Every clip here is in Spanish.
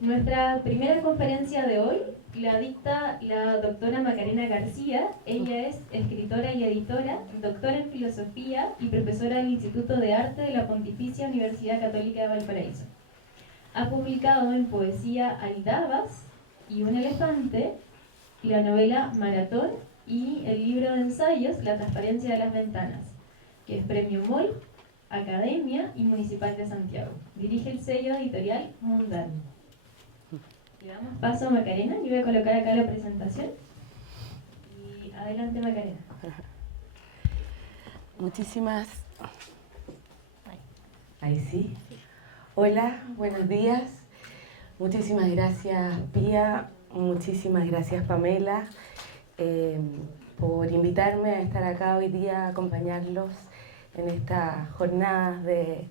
Nuestra primera conferencia de hoy la dicta la doctora Macarena García. Ella es escritora y editora, doctora en filosofía y profesora del Instituto de Arte de la Pontificia Universidad Católica de Valparaíso. Ha publicado en poesía Aldabas y un elefante, la novela Maratón y el libro de ensayos La transparencia de las ventanas, que es Premio MOL, Academia y Municipal de Santiago. Dirige el sello editorial Mundano. Le damos paso a Macarena. Yo voy a colocar acá la presentación. Y adelante, Macarena. Muchísimas... Ahí sí. Hola, buenos días. Muchísimas gracias, Pía. Muchísimas gracias, Pamela, por invitarme a estar acá hoy día a acompañarlos en estas jornadas de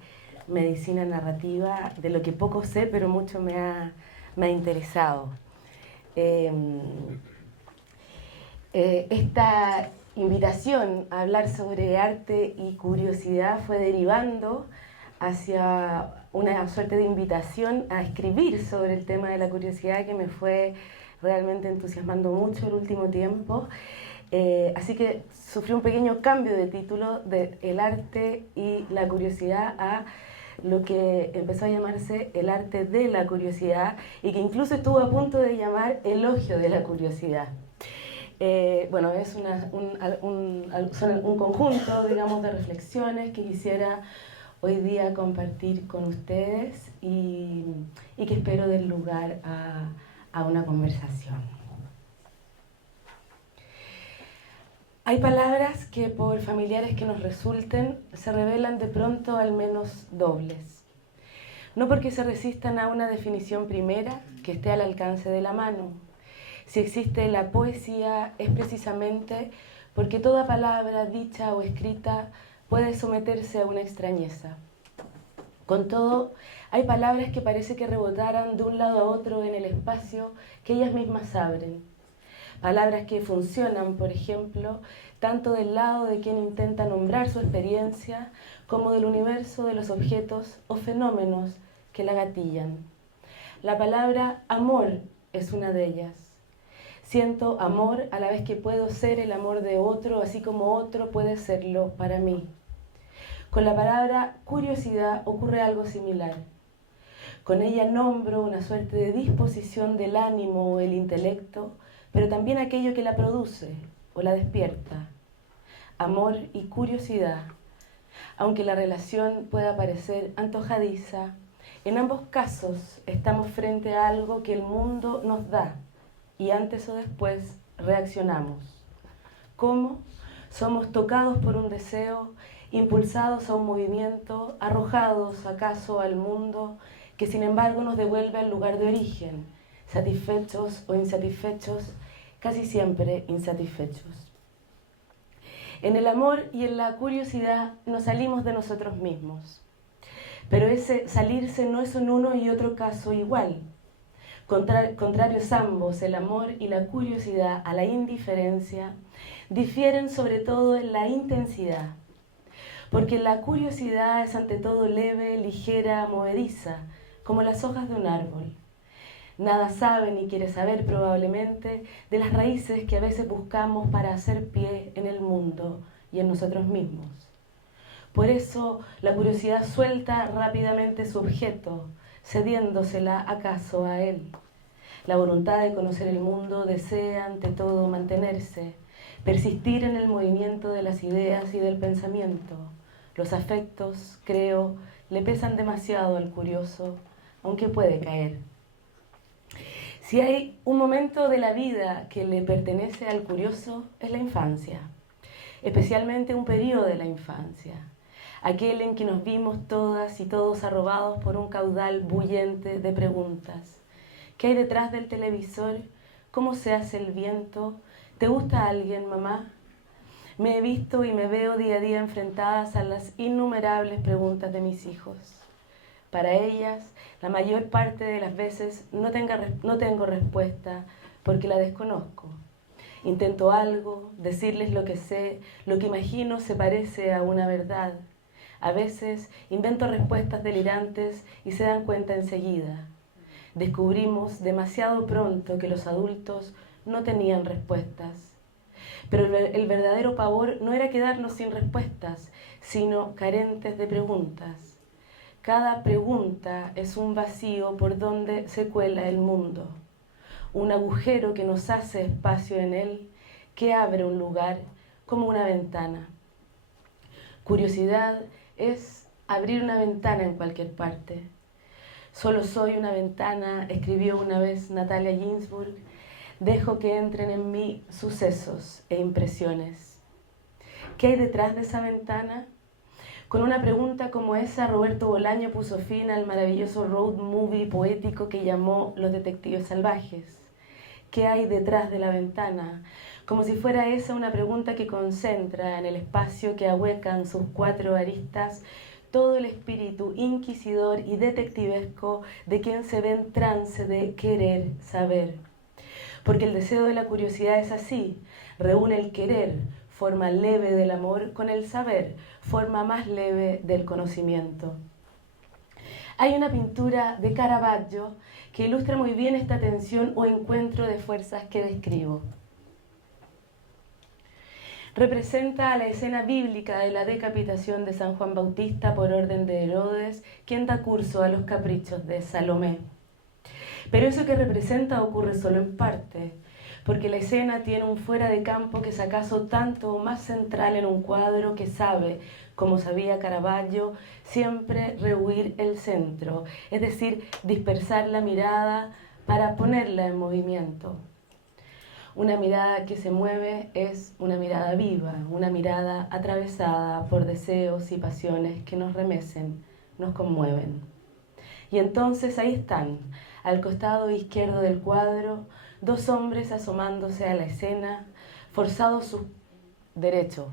medicina narrativa, de lo que poco sé, pero mucho me ha interesado. Esta invitación a hablar sobre arte y curiosidad fue derivando hacia una suerte de invitación a escribir sobre el tema de la curiosidad, que me fue realmente entusiasmando mucho el último tiempo. Así que sufrí un pequeño cambio de título de El arte y la curiosidad a lo que empezó a llamarse El arte de la curiosidad, y que incluso estuvo a punto de llamar Elogio de la curiosidad. Bueno, es un conjunto, digamos, de reflexiones que quisiera hoy día compartir con ustedes y que espero den lugar a una conversación. Hay palabras que, por familiares que nos resulten, se revelan de pronto al menos dobles. No porque se resistan a una definición primera que esté al alcance de la mano. Si existe la poesía, es precisamente porque toda palabra dicha o escrita puede someterse a una extrañeza. Con todo, hay palabras que parece que rebotaran de un lado a otro en el espacio que ellas mismas abren. Palabras que funcionan, por ejemplo, tanto del lado de quien intenta nombrar su experiencia, como del universo de los objetos o fenómenos que la gatillan. La palabra amor es una de ellas. Siento amor a la vez que puedo ser el amor de otro, así como otro puede serlo para mí. Con la palabra curiosidad ocurre algo similar. Con ella nombro una suerte de disposición del ánimo o el intelecto, pero también aquello que la produce o la despierta. Amor y curiosidad. Aunque la relación pueda parecer antojadiza, en ambos casos estamos frente a algo que el mundo nos da y antes o después reaccionamos. ¿Cómo? Somos tocados por un deseo, impulsados a un movimiento, arrojados acaso al mundo, que sin embargo nos devuelve al lugar de origen, satisfechos o insatisfechos, casi siempre insatisfechos. En el amor y en la curiosidad nos salimos de nosotros mismos, pero ese salirse no es en uno y otro caso igual. Contrarios ambos, el amor y la curiosidad a la indiferencia, difieren sobre todo en la intensidad, porque la curiosidad es ante todo leve, ligera, movediza, como las hojas de un árbol. Nada sabe ni quiere saber probablemente de las raíces que a veces buscamos para hacer pie en el mundo y en nosotros mismos. Por eso la curiosidad suelta rápidamente su objeto, cediéndosela acaso a él. La voluntad de conocer el mundo desea ante todo mantenerse, persistir en el movimiento de las ideas y del pensamiento. Los afectos, creo, le pesan demasiado al curioso, aunque puede caer. Si hay un momento de la vida que le pertenece al curioso, es la infancia, especialmente un periodo de la infancia, aquel en que nos vimos todas y todos arrobados por un caudal bullente de preguntas. ¿Qué hay detrás del televisor? ¿Cómo se hace el viento? ¿Te gusta alguien, mamá? Me he visto y me veo día a día enfrentadas a las innumerables preguntas de mis hijos. Para ellas, la mayor parte de las veces no tengo respuesta porque la desconozco. Intento algo, decirles lo que sé, lo que imagino se parece a una verdad. A veces invento respuestas delirantes y se dan cuenta enseguida. Descubrimos demasiado pronto que los adultos no tenían respuestas. Pero el verdadero pavor no era quedarnos sin respuestas, sino carentes de preguntas. Cada pregunta es un vacío por donde se cuela el mundo, un agujero que nos hace espacio en él, que abre un lugar como una ventana. Curiosidad es abrir una ventana en cualquier parte. Solo soy una ventana, escribió una vez Natalia Ginsburg. Dejo que entren en mí sucesos e impresiones. ¿Qué hay detrás de esa ventana? Con una pregunta como esa, Roberto Bolaño puso fin al maravilloso road movie poético que llamó Los Detectives Salvajes. ¿Qué hay detrás de la ventana? Como si fuera esa una pregunta que concentra en el espacio que ahuecan sus 4 aristas todo el espíritu inquisidor y detectivesco de quien se ve en trance de querer saber. Porque el deseo de la curiosidad es así, reúne el querer, forma leve del amor con el saber, forma más leve del conocimiento. Hay una pintura de Caravaggio que ilustra muy bien esta tensión o encuentro de fuerzas que describo. Representa a la escena bíblica de la decapitación de San Juan Bautista por orden de Herodes, quien da curso a los caprichos de Salomé. Pero eso que representa ocurre solo en parte, porque la escena tiene un fuera de campo que es acaso tanto o más central en un cuadro que sabe, como sabía Caravaggio, siempre rehuir el centro, es decir, dispersar la mirada para ponerla en movimiento. Una mirada que se mueve es una mirada viva, una mirada atravesada por deseos y pasiones que nos remecen, nos conmueven. Y entonces ahí están, al costado izquierdo del cuadro, 2 hombres asomándose a la escena, forzados sus... Derecho.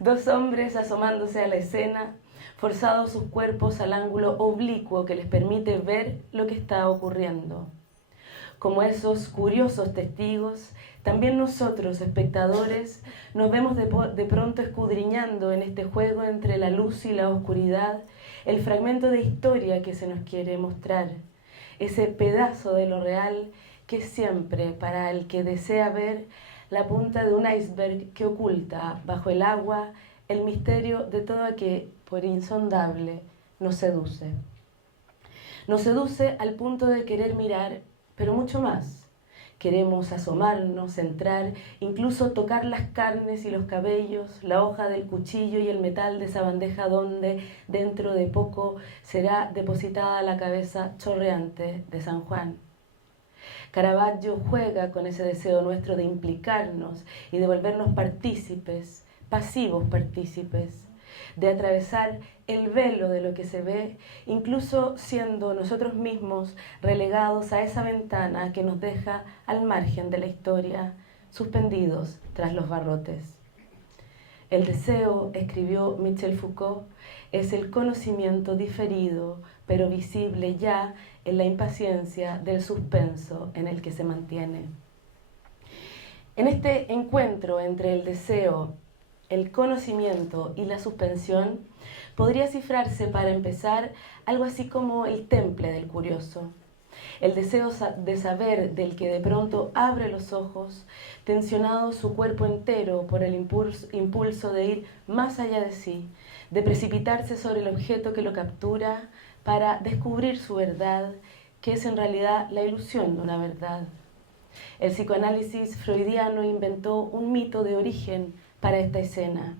2 hombres asomándose a la escena, forzados sus cuerpos al ángulo oblicuo que les permite ver lo que está ocurriendo. Como esos curiosos testigos, también nosotros, espectadores, nos vemos de pronto escudriñando en este juego entre la luz y la oscuridad, el fragmento de historia que se nos quiere mostrar, ese pedazo de lo real que es siempre, para el que desea ver, la punta de un iceberg que oculta bajo el agua el misterio de todo aquello que, por insondable, nos seduce. Nos seduce al punto de querer mirar, pero mucho más. Queremos asomarnos, entrar, incluso tocar las carnes y los cabellos, la hoja del cuchillo y el metal de esa bandeja donde dentro de poco será depositada la cabeza chorreante de San Juan. Caravaggio juega con ese deseo nuestro de implicarnos y de volvernos partícipes, pasivos partícipes, de atravesar el velo de lo que se ve, incluso siendo nosotros mismos relegados a esa ventana que nos deja al margen de la historia, suspendidos tras los barrotes. El deseo, escribió Michel Foucault, es el conocimiento diferido, pero visible ya en la impaciencia del suspenso en el que se mantiene. En este encuentro entre el deseo, el conocimiento y la suspensión, podría cifrarse para empezar algo así como el temple del curioso. El deseo de saber del que de pronto abre los ojos, tensionado su cuerpo entero por el impulso de ir más allá de sí, de precipitarse sobre el objeto que lo captura para descubrir su verdad, que es en realidad la ilusión de una verdad. El psicoanálisis freudiano inventó un mito de origen para esta escena.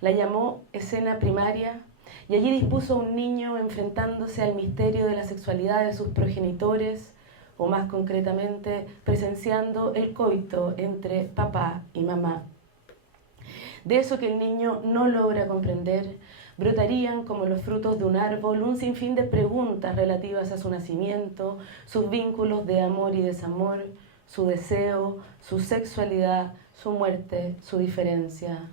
La llamó escena primaria y allí dispuso a un niño enfrentándose al misterio de la sexualidad de sus progenitores, o más concretamente, presenciando el coito entre papá y mamá. De eso que el niño no logra comprender, brotarían como los frutos de un árbol un sinfín de preguntas relativas a su nacimiento, sus vínculos de amor y desamor, su deseo, su sexualidad, su muerte, su diferencia.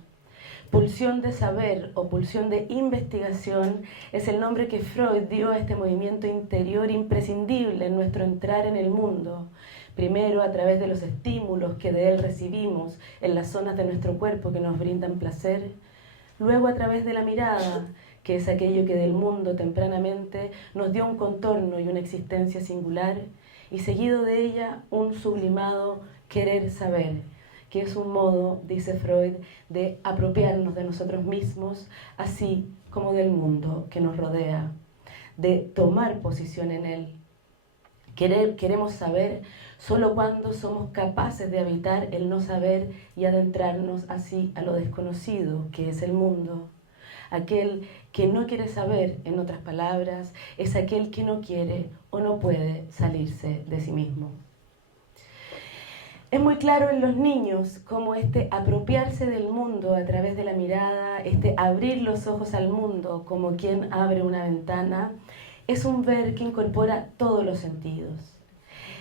Pulsión de saber o pulsión de investigación es el nombre que Freud dio a este movimiento interior imprescindible en nuestro entrar en el mundo. Primero a través de los estímulos que de él recibimos en las zonas de nuestro cuerpo que nos brindan placer. Luego a través de la mirada que es aquello que del mundo tempranamente nos dio un contorno y una existencia singular, y seguido de ella un sublimado querer saber, que es un modo, dice Freud, de apropiarnos de nosotros mismos, así como del mundo que nos rodea, de tomar posición en él. Queremos saber solo cuando somos capaces de habitar el no saber y adentrarnos así a lo desconocido que es el mundo. Aquel que no quiere saber, en otras palabras, es aquel que no quiere o no puede salirse de sí mismo. Es muy claro en los niños cómo este apropiarse del mundo a través de la mirada, este abrir los ojos al mundo como quien abre una ventana, es un ver que incorpora todos los sentidos.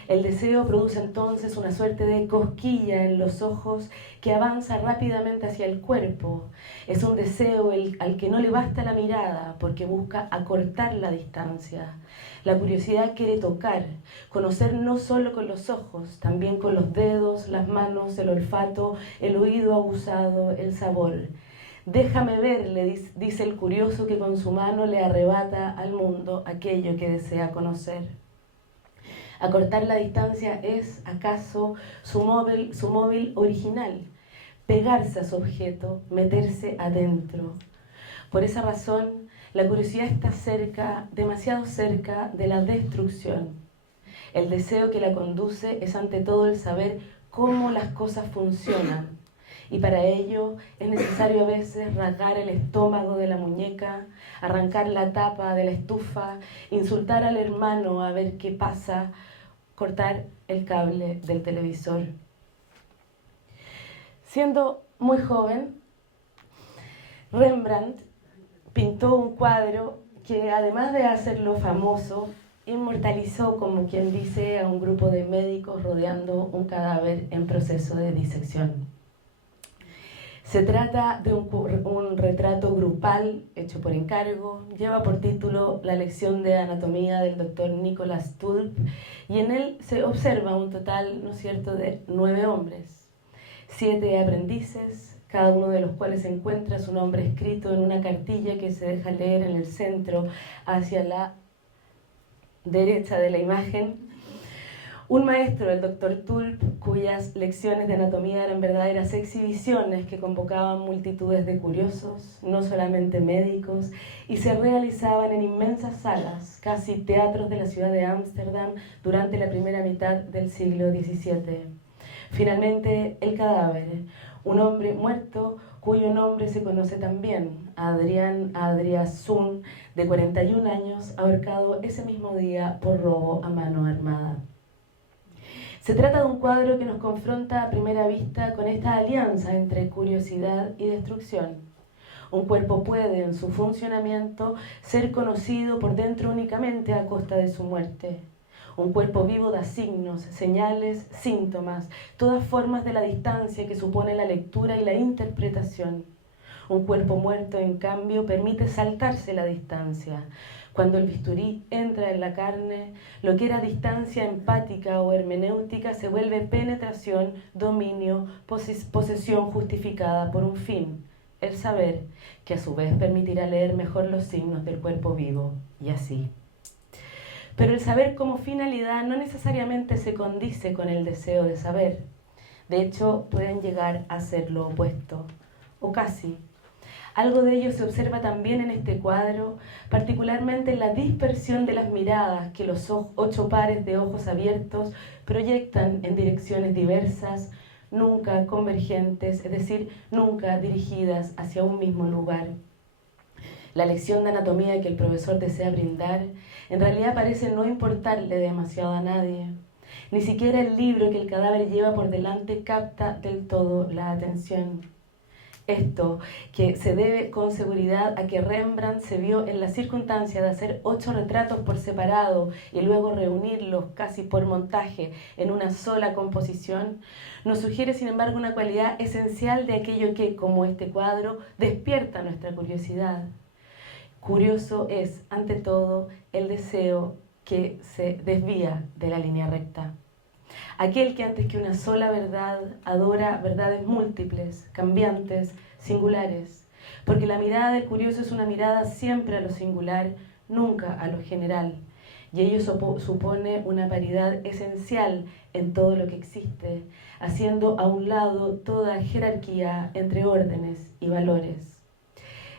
El deseo produce entonces una suerte de cosquilla en los ojos que avanza rápidamente hacia el cuerpo. Es un deseo al que no le basta la mirada porque busca acortar la distancia. La curiosidad quiere tocar, conocer no solo con los ojos, también con los dedos, las manos, el olfato, el oído aguzado, el sabor. Déjame ver, le dice el curioso que con su mano le arrebata al mundo aquello que desea conocer. Acortar la distancia es, acaso, su móvil original, pegarse a su objeto, meterse adentro. Por esa razón, la curiosidad está cerca, demasiado cerca de la destrucción. El deseo que la conduce es ante todo el saber cómo las cosas funcionan. Y para ello es necesario a veces rasgar el estómago de la muñeca, arrancar la tapa de la estufa, insultar al hermano a ver qué pasa, cortar el cable del televisor. Siendo muy joven, Rembrandt pintó un cuadro que, además de hacerlo famoso, inmortalizó, como quien dice, a un grupo de médicos rodeando un cadáver en proceso de disección. Se trata de un retrato grupal hecho por encargo, lleva por título La lección de anatomía del doctor Nicolas Tulp, y en él se observa un total, ¿no es cierto?, de 9 hombres, 7 aprendices, cada uno de los cuales encuentra su nombre escrito en una cartilla que se deja leer en el centro hacia la derecha de la imagen. Un maestro, el doctor Tulp, cuyas lecciones de anatomía eran verdaderas exhibiciones que convocaban multitudes de curiosos, no solamente médicos, y se realizaban en inmensas salas, casi teatros de la ciudad de Ámsterdam, durante la primera mitad del siglo XVII. Finalmente, el cadáver, un hombre muerto cuyo nombre se conoce también, Adrián Adriasun, de 41 años, ahorcado ese mismo día por robo a mano armada. Se trata de un cuadro que nos confronta a primera vista con esta alianza entre curiosidad y destrucción. Un cuerpo puede, en su funcionamiento, ser conocido por dentro únicamente a costa de su muerte. Un cuerpo vivo da signos, señales, síntomas, todas formas de la distancia que supone la lectura y la interpretación. Un cuerpo muerto, en cambio, permite saltarse la distancia. Cuando el bisturí entra en la carne, lo que era distancia empática o hermenéutica se vuelve penetración, dominio, posesión justificada por un fin, el saber, que a su vez permitirá leer mejor los signos del cuerpo vivo, y así. Pero el saber como finalidad no necesariamente se condice con el deseo de saber. De hecho, pueden llegar a ser lo opuesto, o casi. Algo de ello se observa también en este cuadro, particularmente en la dispersión de las miradas que los 8 pares de ojos abiertos proyectan en direcciones diversas, nunca convergentes, es decir, nunca dirigidas hacia un mismo lugar. La lección de anatomía que el profesor desea brindar en realidad parece no importarle demasiado a nadie. Ni siquiera el libro que el cadáver lleva por delante capta del todo la atención. Esto, que se debe con seguridad a que Rembrandt se vio en la circunstancia de hacer 8 retratos por separado y luego reunirlos casi por montaje en una sola composición, nos sugiere sin embargo una cualidad esencial de aquello que, como este cuadro, despierta nuestra curiosidad. Curioso es, ante todo, el deseo que se desvía de la línea recta. Aquel que antes que una sola verdad adora verdades múltiples, cambiantes, singulares. porque la mirada del curioso es una mirada siempre a lo singular, nunca a lo general, y ello supone una paridad esencial en todo lo que existe, haciendo a un lado toda jerarquía entre órdenes y valores.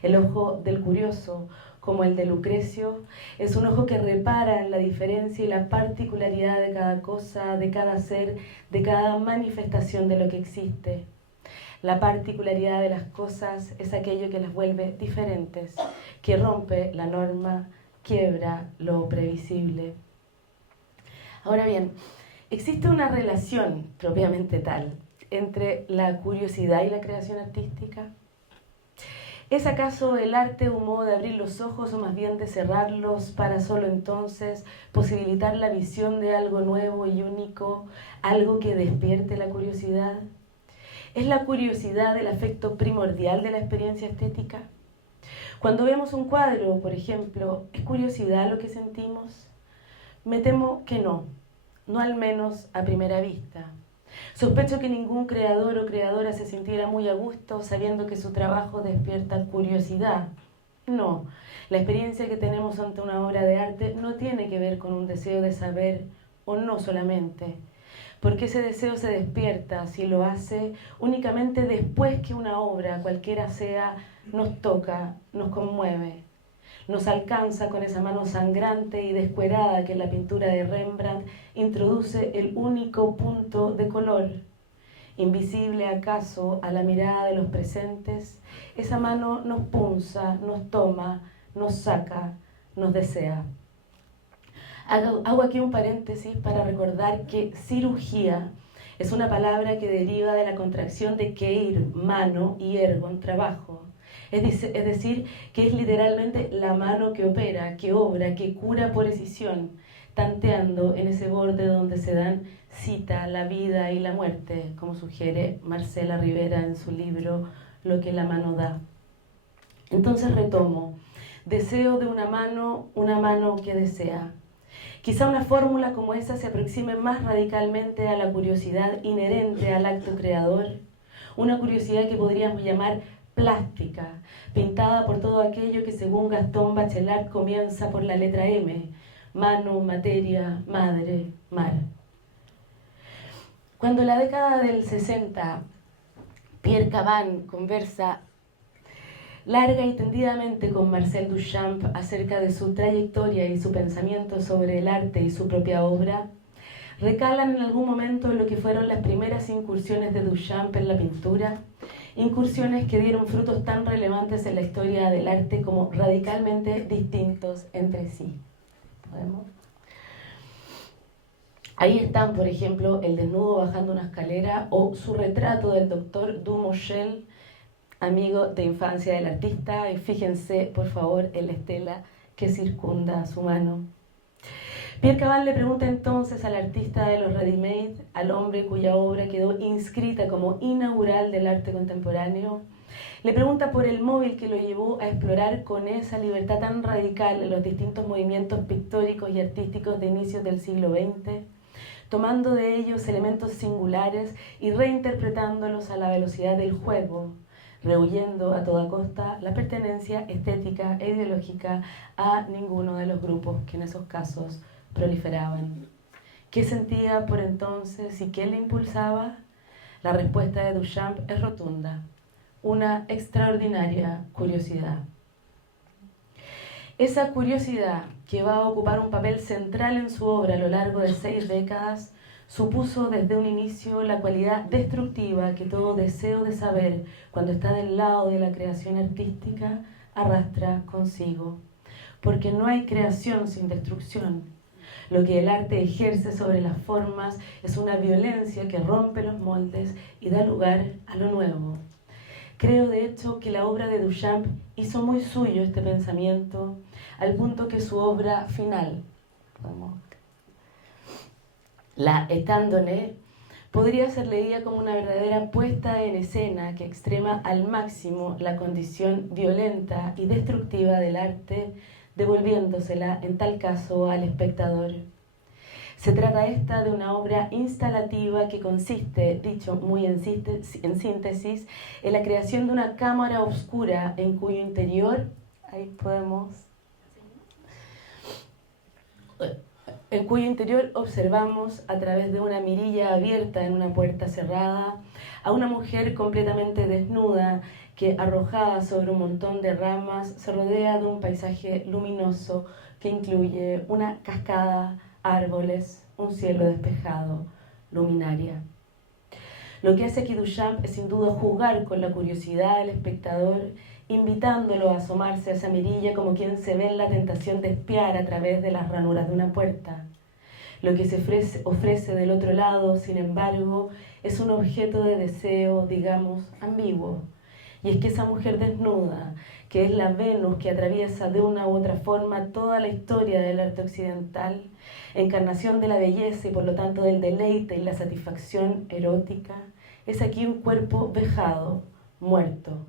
El ojo del curioso, como el de Lucrecio, es un ojo que repara en la diferencia y la particularidad de cada cosa, de cada ser, de cada manifestación de lo que existe. La particularidad de las cosas es aquello que las vuelve diferentes, que rompe la norma, quiebra lo previsible. Ahora bien, existe una relación propiamente tal entre la curiosidad y la creación artística. ¿Es acaso el arte un modo de abrir los ojos o más bien de cerrarlos para solo entonces posibilitar la visión de algo nuevo y único, algo que despierte la curiosidad? ¿Es la curiosidad el afecto primordial de la experiencia estética? Cuando vemos un cuadro, por ejemplo, ¿es curiosidad lo que sentimos? Me temo que no, no al menos a primera vista. Sospecho que ningún creador o creadora se sintiera muy a gusto sabiendo que su trabajo despierta curiosidad. No, la experiencia que tenemos ante una obra de arte no tiene que ver con un deseo de saber o no solamente, porque ese deseo se despierta si lo hace únicamente después que una obra, cualquiera sea, nos toca, nos conmueve, nos alcanza con esa mano sangrante y descuerada que en la pintura de Rembrandt introduce el único punto de color. Invisible acaso a la mirada de los presentes, esa mano nos punza, nos toma, nos saca, nos desea. Hago aquí un paréntesis para recordar que cirugía es una palabra que deriva de la contracción de keir, mano, y ergon, trabajo. Es decir, que es literalmente la mano que opera, que obra, que cura por escisión, tanteando en ese borde donde se dan cita la vida y la muerte, como sugiere Marcela Rivera en su libro Lo que la mano da. Entonces retomo, deseo de una mano que desea. Quizá una fórmula como esa se aproxime más radicalmente a la curiosidad inherente al acto creador, una curiosidad que podríamos llamar plástica, pintada por todo aquello que según Gastón Bachelard comienza por la letra M, mano, materia, madre, mar. Cuando en la década del 60 Pierre Cavin conversa larga y tendidamente con Marcel Duchamp acerca de su trayectoria y su pensamiento sobre el arte y su propia obra, recalan en algún momento en lo que fueron las primeras incursiones de Duchamp en la pintura, incursiones que dieron frutos tan relevantes en la historia del arte como radicalmente distintos entre sí. ¿Podemos? Ahí están, por ejemplo, el desnudo bajando una escalera o su retrato del doctor Dumochel, amigo de infancia del artista, y fíjense, por favor, en la estela que circunda su mano. Pierre Cavin le pregunta entonces al artista de los ready-made, al hombre cuya obra quedó inscrita como inaugural del arte contemporáneo, le pregunta por el móvil que lo llevó a explorar con esa libertad tan radical los distintos movimientos pictóricos y artísticos de inicios del siglo XX, tomando de ellos elementos singulares y reinterpretándolos a la velocidad del juego, rehuyendo a toda costa la pertenencia estética e ideológica a ninguno de los grupos que en esos casos proliferaban. ¿Qué sentía por entonces y qué le impulsaba? La respuesta de Duchamp es rotunda: una extraordinaria curiosidad. Esa curiosidad, que va a ocupar un papel central en su obra a lo largo de 6 décadas, supuso desde un inicio la cualidad destructiva que todo deseo de saber, cuando está del lado de la creación artística, arrastra consigo. Porque no hay creación sin destrucción. Lo que el arte ejerce sobre las formas es una violencia que rompe los moldes y da lugar a lo nuevo. Creo, de hecho, que la obra de Duchamp hizo muy suyo este pensamiento, al punto que su obra final, la Étendonné, podría ser leída como una verdadera puesta en escena que extrema al máximo la condición violenta y destructiva del arte, devolviéndosela en tal caso al espectador. Se trata esta de una obra instalativa que consiste, dicho muy en síntesis, en la creación de una cámara oscura en cuyo interior, observamos a través de una mirilla abierta en una puerta cerrada a una mujer completamente desnuda que, arrojada sobre un montón de ramas, se rodea de un paisaje luminoso que incluye una cascada, árboles, un cielo despejado, luminaria. Lo que hace aquí Duchamp es sin duda jugar con la curiosidad del espectador, invitándolo a asomarse a esa mirilla como quien se ve en la tentación de espiar a través de las ranuras de una puerta. Lo que se ofrece del otro lado, sin embargo, es un objeto de deseo, digamos, ambiguo. Y es que esa mujer desnuda, que es la Venus que atraviesa de una u otra forma toda la historia del arte occidental, encarnación de la belleza y por lo tanto del deleite y la satisfacción erótica, es aquí un cuerpo vejado, muerto.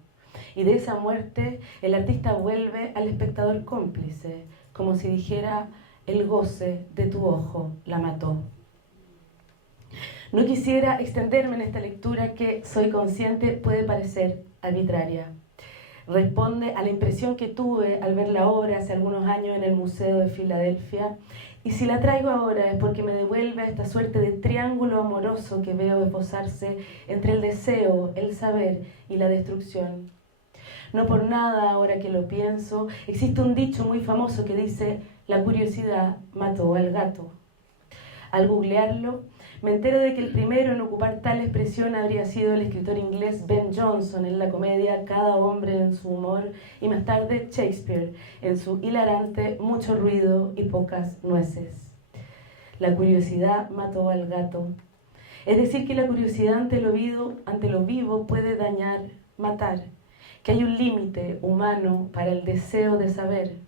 Y de esa muerte el artista vuelve al espectador cómplice, como si dijera: el goce de tu ojo la mató. No quisiera extenderme en esta lectura que, soy consciente, puede parecer arbitraria. Responde a la impresión que tuve al ver la obra hace algunos años en el Museo de Filadelfia, y si la traigo ahora es porque me devuelve a esta suerte de triángulo amoroso que veo esbozarse entre el deseo, el saber y la destrucción. No por nada, ahora que lo pienso, existe un dicho muy famoso que dice: la curiosidad mató al gato. Al googlearlo, me entero de que el primero en ocupar tal expresión habría sido el escritor inglés Ben Jonson en la comedia Cada hombre en su humor, y más tarde Shakespeare en su hilarante Mucho ruido y pocas nueces. La curiosidad mató al gato. Es decir, que la curiosidad ante lo vivo puede dañar, matar, que hay un límite humano para el deseo de saber.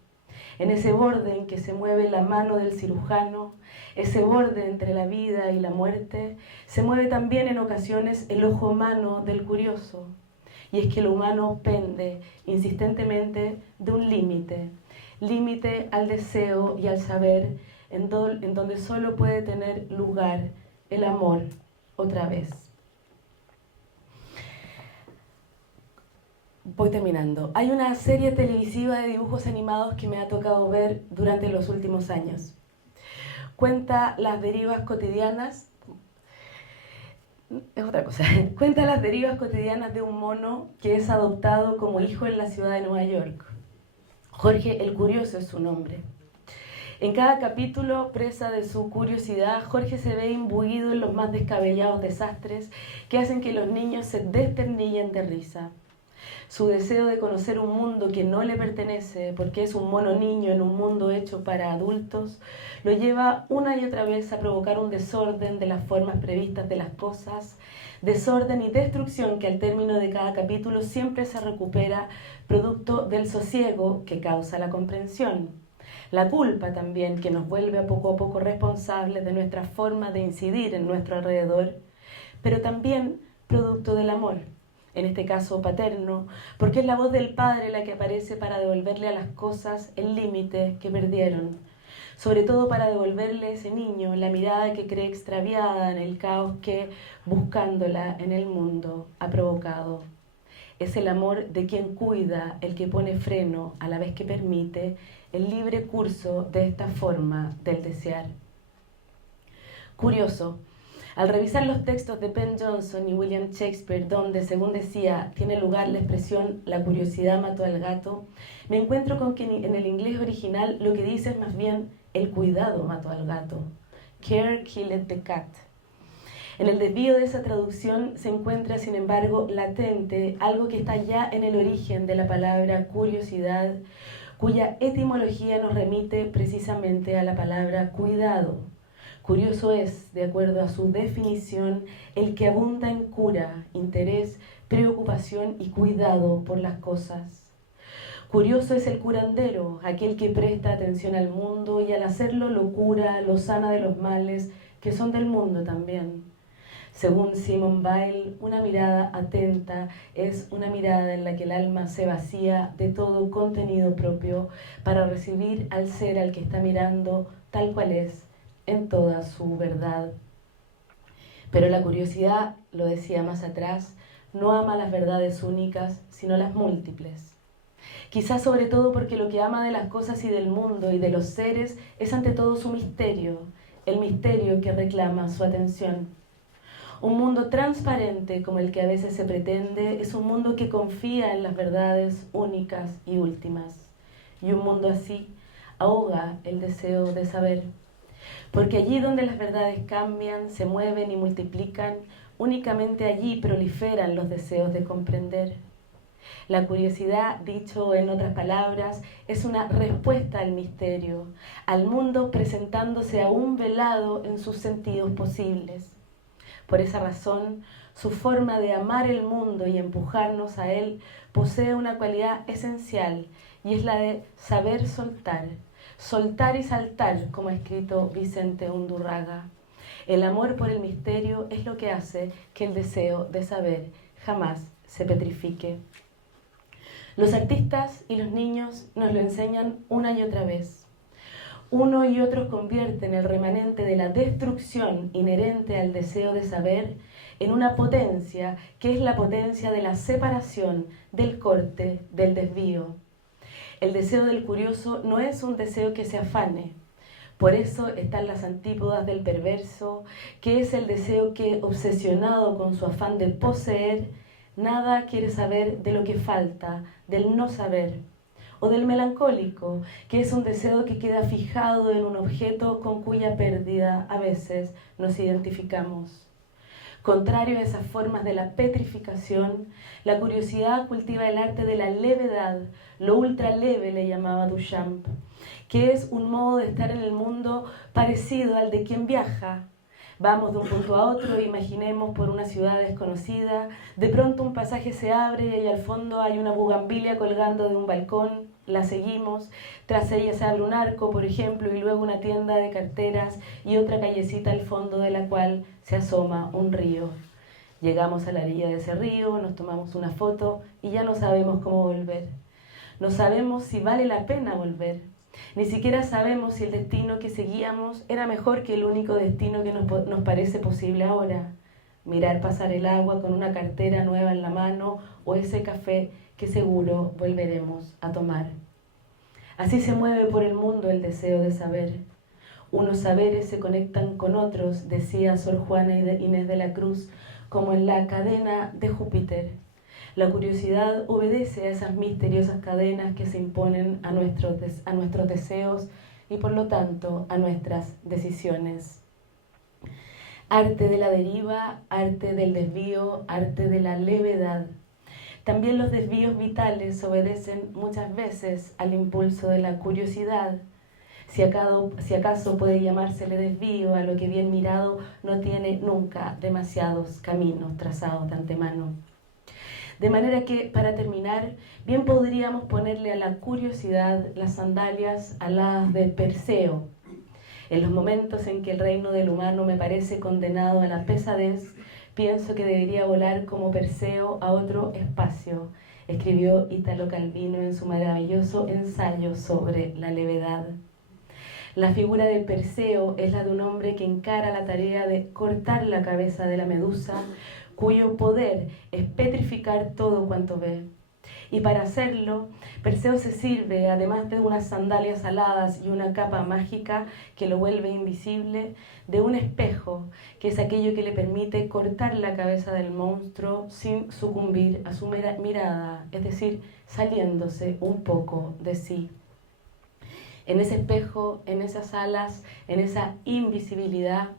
En ese borde en que se mueve la mano del cirujano, ese borde entre la vida y la muerte, se mueve también en ocasiones el ojo humano del curioso. Y es que lo humano pende insistentemente de un límite, límite al deseo y al saber, en donde solo puede tener lugar el amor otra vez. Voy terminando. Hay una serie televisiva de dibujos animados que me ha tocado ver durante los últimos años. Cuenta las derivas cotidianas. Es otra cosa. Cuenta las derivas cotidianas de un mono que es adoptado como hijo en la ciudad de Nueva York. Jorge el Curioso es su nombre. En cada capítulo, presa de su curiosidad, Jorge se ve imbuido en los más descabellados desastres que hacen que los niños se desternillen de risa. Su deseo de conocer un mundo que no le pertenece, porque es un mono niño en un mundo hecho para adultos, lo lleva una y otra vez a provocar un desorden de las formas previstas de las cosas, desorden y destrucción que al término de cada capítulo siempre se recupera, producto del sosiego que causa la comprensión. La culpa también, que nos vuelve a poco responsables de nuestra forma de incidir en nuestro alrededor, pero también producto del amor, en este caso paterno, porque es la voz del padre la que aparece para devolverle a las cosas el límite que perdieron, sobre todo para devolverle a ese niño la mirada que cree extraviada en el caos que, buscándola en el mundo, ha provocado. Es el amor de quien cuida, el que pone freno, a la vez que permite el libre curso de esta forma del desear. Curioso, al revisar los textos de Ben Jonson y William Shakespeare, donde, según decía, tiene lugar la expresión "la curiosidad mató al gato", me encuentro con que en el inglés original lo que dice es más bien "el cuidado mató al gato", "care killed the cat". En el desvío de esa traducción se encuentra, sin embargo, latente algo que está ya en el origen de la palabra curiosidad, cuya etimología nos remite precisamente a la palabra cuidado. Curioso es, de acuerdo a su definición, el que abunda en cura, interés, preocupación y cuidado por las cosas. Curioso es el curandero, aquel que presta atención al mundo y al hacerlo lo cura, lo sana de los males que son del mundo también. Según Simone Weil, una mirada atenta es una mirada en la que el alma se vacía de todo contenido propio para recibir al ser al que está mirando tal cual es, en toda su verdad. Pero la curiosidad, lo decía más atrás, no ama las verdades únicas, sino las múltiples. Quizás sobre todo porque lo que ama de las cosas y del mundo y de los seres es ante todo su misterio, el misterio que reclama su atención. Un mundo transparente como el que a veces se pretende es un mundo que confía en las verdades únicas y últimas. Y un mundo así ahoga el deseo de saber. Porque allí donde las verdades cambian, se mueven y multiplican, únicamente allí proliferan los deseos de comprender. La curiosidad, dicho en otras palabras, es una respuesta al misterio, al mundo presentándose aún velado en sus sentidos posibles. Por esa razón, su forma de amar el mundo y empujarnos a él posee una cualidad esencial y es la de saber soltar, soltar y saltar, como ha escrito Vicente Undurraga. El amor por el misterio es lo que hace que el deseo de saber jamás se petrifique. Los artistas y los niños nos lo enseñan una y otra vez. Uno y otros convierten el remanente de la destrucción inherente al deseo de saber en una potencia que es la potencia de la separación, del corte, del desvío. El deseo del curioso no es un deseo que se afane. Por eso están las antípodas del perverso, que es el deseo que, obsesionado con su afán de poseer, nada quiere saber de lo que falta, del no saber. O del melancólico, que es un deseo que queda fijado en un objeto con cuya pérdida a veces nos identificamos. Contrario a esas formas de la petrificación, la curiosidad cultiva el arte de la levedad, lo ultra leve le llamaba Duchamp, que es un modo de estar en el mundo parecido al de quien viaja. Vamos de un punto a otro, imaginemos por una ciudad desconocida, de pronto un pasaje se abre y al fondo hay una bugambilia colgando de un balcón, la seguimos, tras ella se abre un arco, por ejemplo, y luego una tienda de carteras y otra callecita al fondo de la cual se asoma un río. Llegamos a la orilla de ese río, nos tomamos una foto y ya no sabemos cómo volver. No sabemos si vale la pena volver. Ni siquiera sabemos si el destino que seguíamos era mejor que el único destino que nos parece posible ahora. Mirar pasar el agua con una cartera nueva en la mano o ese café que seguro volveremos a tomar. Así se mueve por el mundo el deseo de saber. Unos saberes se conectan con otros, decía Sor Juana Inés de la Cruz, como en la cadena de Júpiter. La curiosidad obedece a esas misteriosas cadenas que se imponen a nuestros deseos y por lo tanto a nuestras decisiones. Arte de la deriva, arte del desvío, arte de la levedad. También los desvíos vitales obedecen muchas veces al impulso de la curiosidad. Si acaso puede llamársele desvío a lo que bien mirado no tiene nunca demasiados caminos trazados de antemano. De manera que, para terminar, bien podríamos ponerle a la curiosidad las sandalias aladas de Perseo. En los momentos en que el reino del humano me parece condenado a la pesadez, pienso que debería volar como Perseo a otro espacio, escribió Italo Calvino en su maravilloso ensayo sobre la levedad. La figura de Perseo es la de un hombre que encara la tarea de cortar la cabeza de la medusa, cuyo poder es petrificar todo cuanto ve. Y para hacerlo, Perseo se sirve, además de unas sandalias aladas y una capa mágica que lo vuelve invisible, de un espejo, que es aquello que le permite cortar la cabeza del monstruo sin sucumbir a su mirada, es decir, saliéndose un poco de sí. En ese espejo, en esas alas, en esa invisibilidad,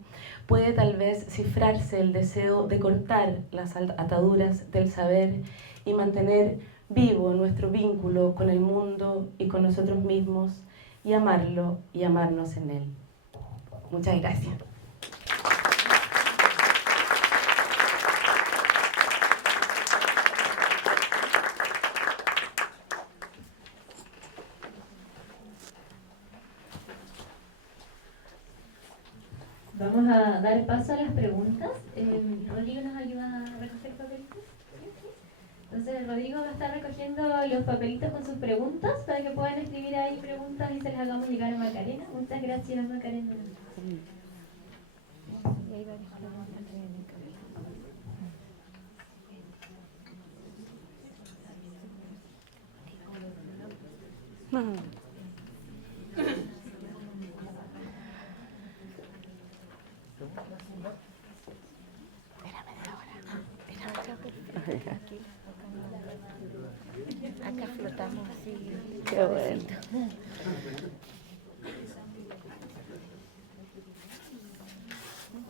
puede tal vez cifrarse el deseo de cortar las ataduras del saber y mantener vivo nuestro vínculo con el mundo y con nosotros mismos y amarlo y amarnos en él. Muchas gracias. Vamos a dar paso a las preguntas. Rodrigo nos ayuda a recoger papelitos. Entonces Rodrigo va a estar recogiendo los papelitos con sus preguntas para que puedan escribir ahí preguntas y se las hagamos llegar a Macarena. Muchas gracias, Macarena. Y hay varias preguntas que vienen acá. Aquí, acá flotamos así. Qué bueno.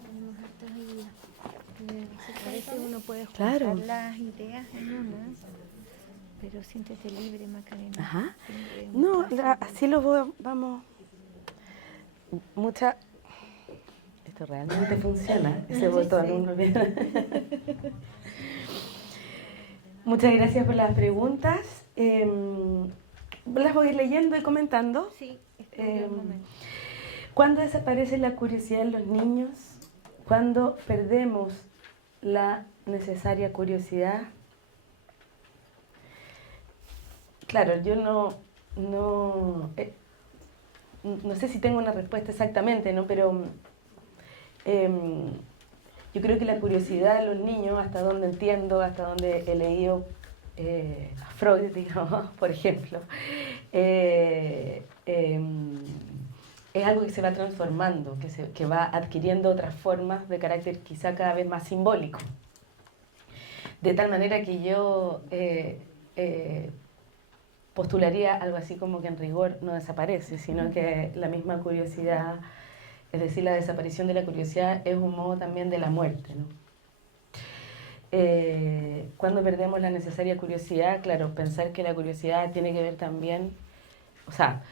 Tenemos hartas ideas. A veces uno puede juntar Claro. las ideas en una, pero siéntete libre, Macarena. Ajá. Siempre un No, espacio. así vamos. Esto realmente funciona, ese botón. Sí. Uno viene. Muchas gracias por las preguntas. Las voy a ir leyendo y comentando. Sí, espera un momento. ¿Cuándo desaparece la curiosidad en los niños? ¿Cuándo perdemos la necesaria curiosidad? Claro, yo no sé si tengo una respuesta exactamente, ¿no? Pero yo creo que la curiosidad de los niños, hasta donde entiendo, hasta donde he leído a Freud, digamos, por ejemplo, es algo que se va transformando, que va adquiriendo otras formas de carácter quizá cada vez más simbólico. De tal manera que yo postularía algo así como que en rigor no desaparece, sino que la misma curiosidad, es decir, la desaparición de la curiosidad es un modo también de la muerte, ¿no? Cuando perdemos la necesaria curiosidad, claro, pensar que la curiosidad tiene que ver también, o sea,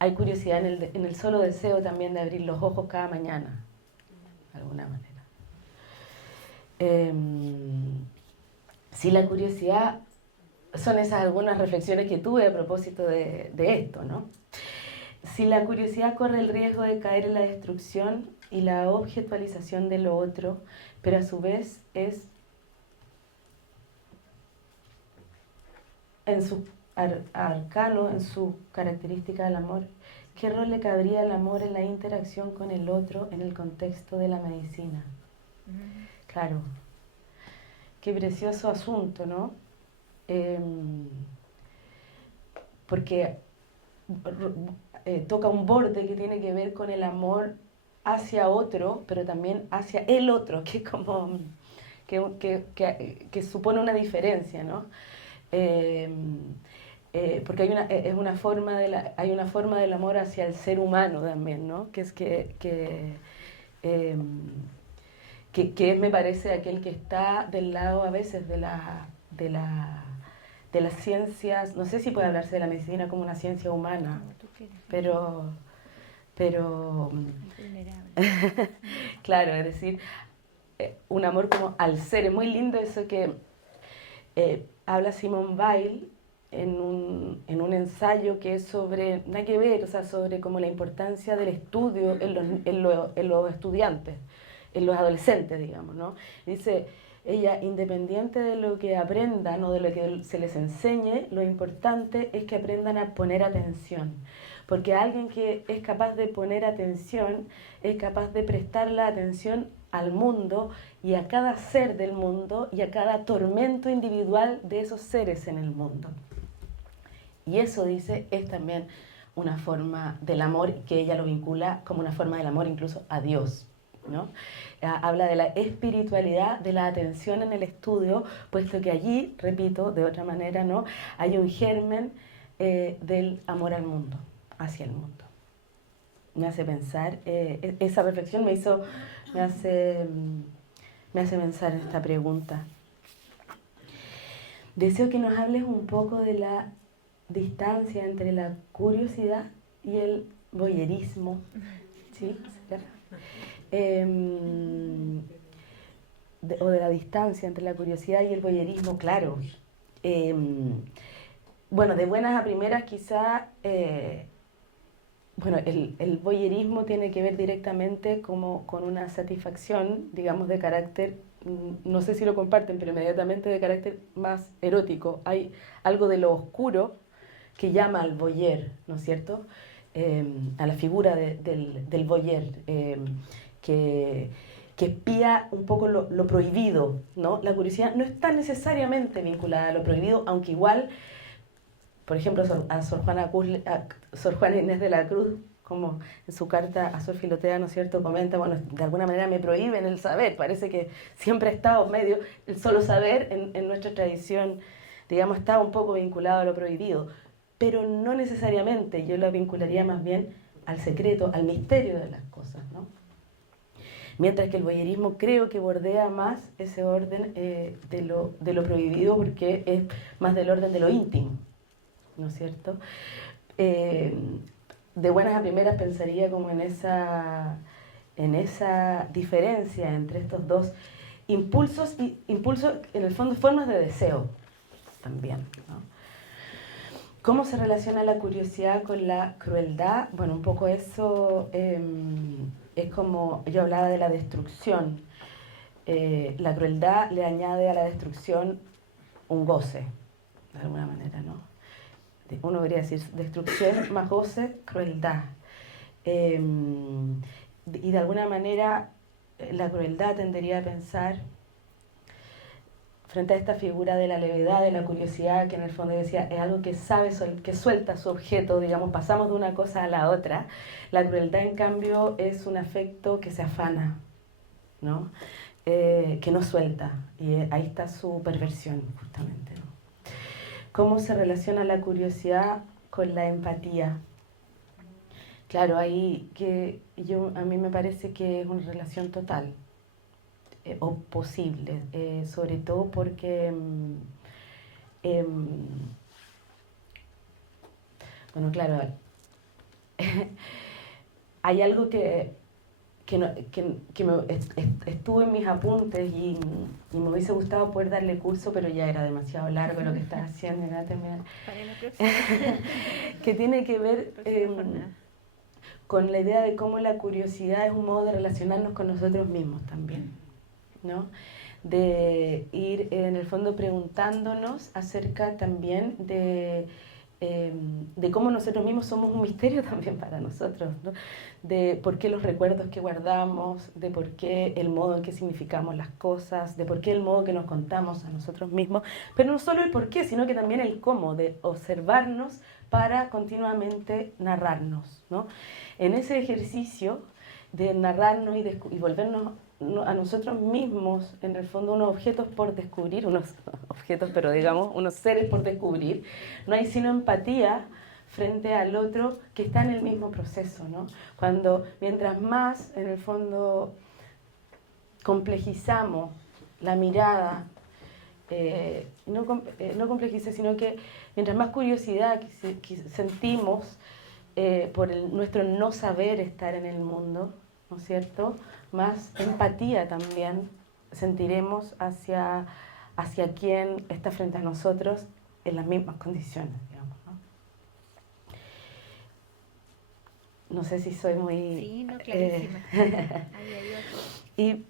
hay curiosidad en el solo deseo también de abrir los ojos cada mañana, de alguna manera. Si la curiosidad, son esas algunas reflexiones que tuve a propósito de esto, ¿no? Si la curiosidad corre el riesgo de caer en la destrucción y la objetualización de lo otro, pero a su vez es en su arcano, en su característica del amor, ¿qué rol le cabría al amor en la interacción con el otro en el contexto de la medicina? Claro, qué precioso asunto, ¿no? Porque toca un borde que tiene que ver con el amor hacia otro, pero también hacia el otro, que es como que supone una diferencia, ¿no? Porque hay una forma hay una forma del amor hacia el ser humano también, ¿no? Que es que es, me parece, aquel que está del lado a veces de las ciencias, no sé si puede hablarse de la medicina como una ciencia humana, Como tú quieras. pero Vulnerable. claro, es decir, un amor como al ser. Es muy lindo eso que habla Simone Weil en un ensayo que es sobre, nada que ver, o sea, sobre como la importancia del estudio en los estudiantes, en los adolescentes, digamos, ¿no? Dice ella, independiente de lo que aprendan o de lo que se les enseñe, lo importante es que aprendan a poner atención. Porque alguien que es capaz de poner atención, es capaz de prestar la atención al mundo y a cada ser del mundo y a cada tormento individual de esos seres en el mundo. Y eso, dice, es también una forma del amor, que ella lo vincula como una forma del amor incluso a Dios, ¿no? Habla de la espiritualidad, de la atención en el estudio, puesto que allí, repito, de otra manera, ¿no? Hay un germen del amor al mundo, hacia el mundo. Me hace pensar, esa reflexión me hace pensar en esta pregunta. Deseo que nos hables un poco de la distancia entre la curiosidad y el voyerismo, ¿sí? O de la distancia entre la curiosidad y el voyerismo, claro. Bueno, de buenas a primeras quizá bueno, el voyerismo tiene que ver directamente como con una satisfacción, digamos, de carácter, no sé si lo comparten, pero inmediatamente de carácter más erótico. Hay algo de lo oscuro que llama al voyeur, ¿no es cierto? A la figura del voyeur, que, que espía un poco lo prohibido, ¿no? La curiosidad no está necesariamente vinculada a lo prohibido, aunque igual, por ejemplo, a Sor Juana Inés de la Cruz, como en su carta a Sor Filotea, ¿no es cierto?, comenta, bueno, de alguna manera me prohíben el saber, parece que siempre ha estado medio, el solo saber en nuestra tradición, digamos, está un poco vinculado a lo prohibido, pero no necesariamente, yo lo vincularía más bien al secreto, al misterio de las cosas, ¿no? Mientras que el voyerismo creo que bordea más ese orden de lo prohibido, porque es más del orden de lo íntimo, ¿no es cierto? De buenas a primeras pensaría como en esa diferencia entre estos dos impulsos, y impulsos en el fondo formas de deseo también, ¿no? ¿Cómo se relaciona la curiosidad con la crueldad? Bueno, un poco eso es como yo hablaba de la destrucción. La crueldad le añade a la destrucción un goce, de alguna manera, ¿no? Uno podría decir destrucción más goce, crueldad. Y de alguna manera la crueldad tendería a pensar frente a esta figura de la levedad, de la curiosidad, que en el fondo decía es algo que sabe, que suelta su objeto, digamos, pasamos de una cosa a la otra. La crueldad, en cambio, es un afecto que se afana, ¿no? Que no suelta, y ahí está su perversión, justamente, ¿no? ¿Cómo se relaciona la curiosidad con la empatía? Claro, ahí a mí me parece que es una relación total, o posible, sobre todo porque, bueno, claro, hay algo estuvo en mis apuntes y me hubiese gustado poder darle curso, pero ya era demasiado largo lo que estaba haciendo, para la próxima. que tiene que ver con la idea de cómo la curiosidad es un modo de relacionarnos con nosotros mismos también, ¿no? De ir en el fondo preguntándonos acerca también de cómo nosotros mismos somos un misterio también para nosotros, ¿no? De por qué los recuerdos que guardamos, de por qué el modo en que significamos las cosas, de por qué el modo que nos contamos a nosotros mismos, pero no solo el por qué, sino que también el cómo, de observarnos para continuamente narrarnos, ¿no? En ese ejercicio de narrarnos y volvernos a nosotros mismos, en el fondo, unos objetos por descubrir, unos objetos, pero digamos, unos seres por descubrir, no hay sino empatía frente al otro que está en el mismo proceso, ¿no? Mientras más, en el fondo, complejizamos la mirada, no complejiza, sino que mientras más curiosidad que sentimos por nuestro no saber estar en el mundo, ¿no es cierto?, más empatía también sentiremos hacia quien está frente a nosotros en las mismas condiciones, digamos, ¿no? No sé si soy muy... Sí, no, clarísima. Y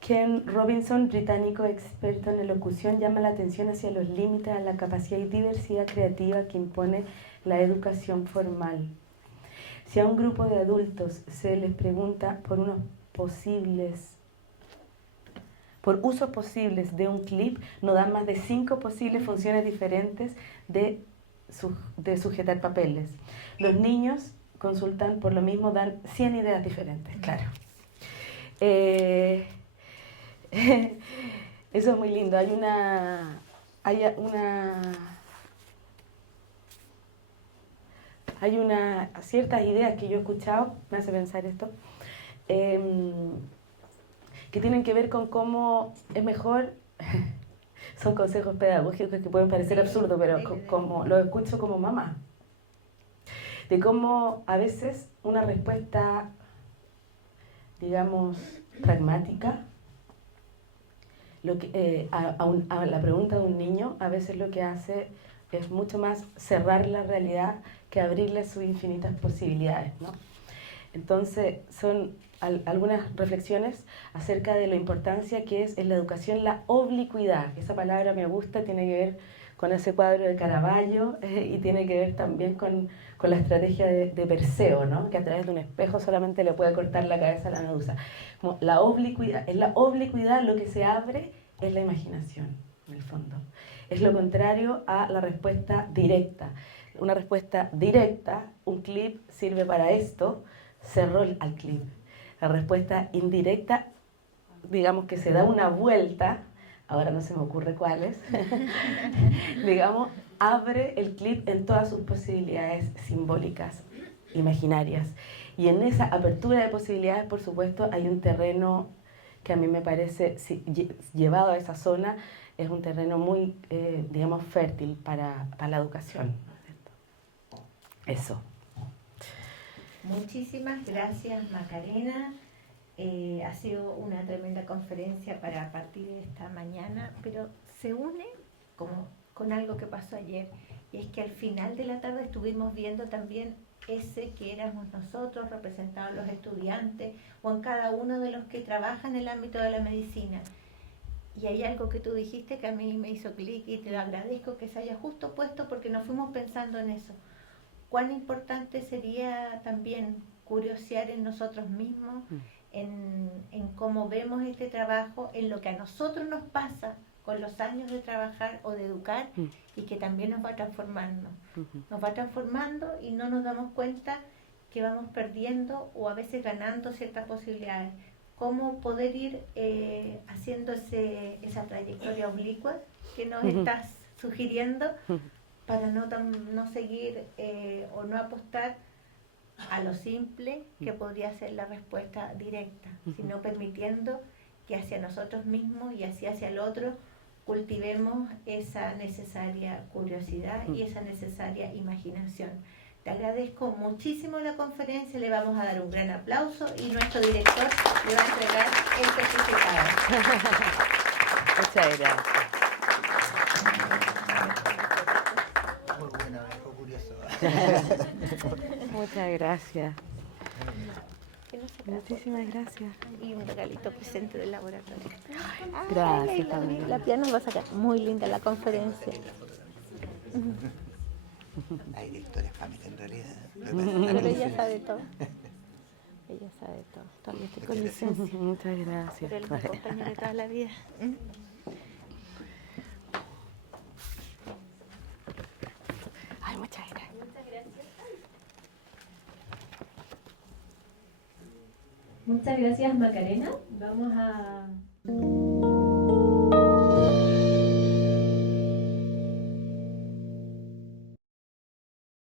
Ken Robinson, británico experto en elocución, llama la atención hacia los límites a la capacidad y diversidad creativa que impone la educación formal. Si a un grupo de adultos se les pregunta por usos posibles de un clip, no dan más de 5 posibles funciones diferentes de sujetar papeles. Los niños consultan por lo mismo, dan 100 ideas diferentes, claro. Eso es muy lindo. Hay ciertas ideas que yo he escuchado, me hace pensar esto, que tienen que ver con cómo es mejor, son consejos pedagógicos que pueden parecer absurdos, pero como los escucho como mamá, de cómo a veces una respuesta, digamos, pragmática, a la pregunta de un niño, a veces lo que hace es mucho más cerrar la realidad que abrirle sus infinitas posibilidades, ¿no? Entonces, son algunas reflexiones acerca de la importancia que es en la educación la oblicuidad. Esa palabra me gusta, tiene que ver con ese cuadro de Caravaggio y tiene que ver también con la estrategia de Perseo, ¿no? Que a través de un espejo solamente le puede cortar la cabeza a la medusa. Como la oblicuidad, en la oblicuidad lo que se abre es la imaginación, en el fondo. Es lo contrario a la respuesta directa. Una respuesta directa, un clip sirve para esto, cerró al clip. La respuesta indirecta, digamos que se da una vuelta, ahora no se me ocurre cuáles, digamos, abre el clip en todas sus posibilidades simbólicas, imaginarias. Y en esa apertura de posibilidades, por supuesto, hay un terreno que a mí me parece, llevado a esa zona, es un terreno muy, digamos, fértil para la educación. Eso. Muchísimas gracias, Macarena. Ha sido una tremenda conferencia para partir de esta mañana, pero se une como con algo que pasó ayer, y es que al final de la tarde estuvimos viendo también ese que éramos nosotros, representados los estudiantes, o en cada uno de los que trabajan en el ámbito de la medicina. Y hay algo que tú dijiste que a mí me hizo clic y te lo agradezco que se haya justo puesto, porque nos fuimos pensando en eso. Cuán importante sería también curiosear en nosotros mismos, en cómo vemos este trabajo, en lo que a nosotros nos pasa con los años de trabajar o de educar, y que también nos va transformando. Nos va transformando y no nos damos cuenta que vamos perdiendo o a veces ganando ciertas posibilidades. Cómo poder ir haciendo esa trayectoria oblicua que nos estás sugiriendo, para no seguir o no apostar a lo simple que podría ser la respuesta directa, sino permitiendo que hacia nosotros mismos y hacia el otro cultivemos esa necesaria curiosidad y esa necesaria imaginación. Te agradezco muchísimo la conferencia, le vamos a dar un gran aplauso y nuestro director le va a entregar el certificado. Muchas gracias. Muy buena, me dejó curioso. Muchas gracias. Muchísimas gracias. Y un regalito presente del laboratorio. Gracias también. La Pia nos va a sacar. Muy linda la conferencia. Hay directores familia en realidad. Pero ella sabe todo. Ella sabe todo. Todavía estoy con licencia. Muchas gracias. Pero él me acompaña de toda la vida. Ay, muchas gracias. Muchas gracias, Macarena. Vamos a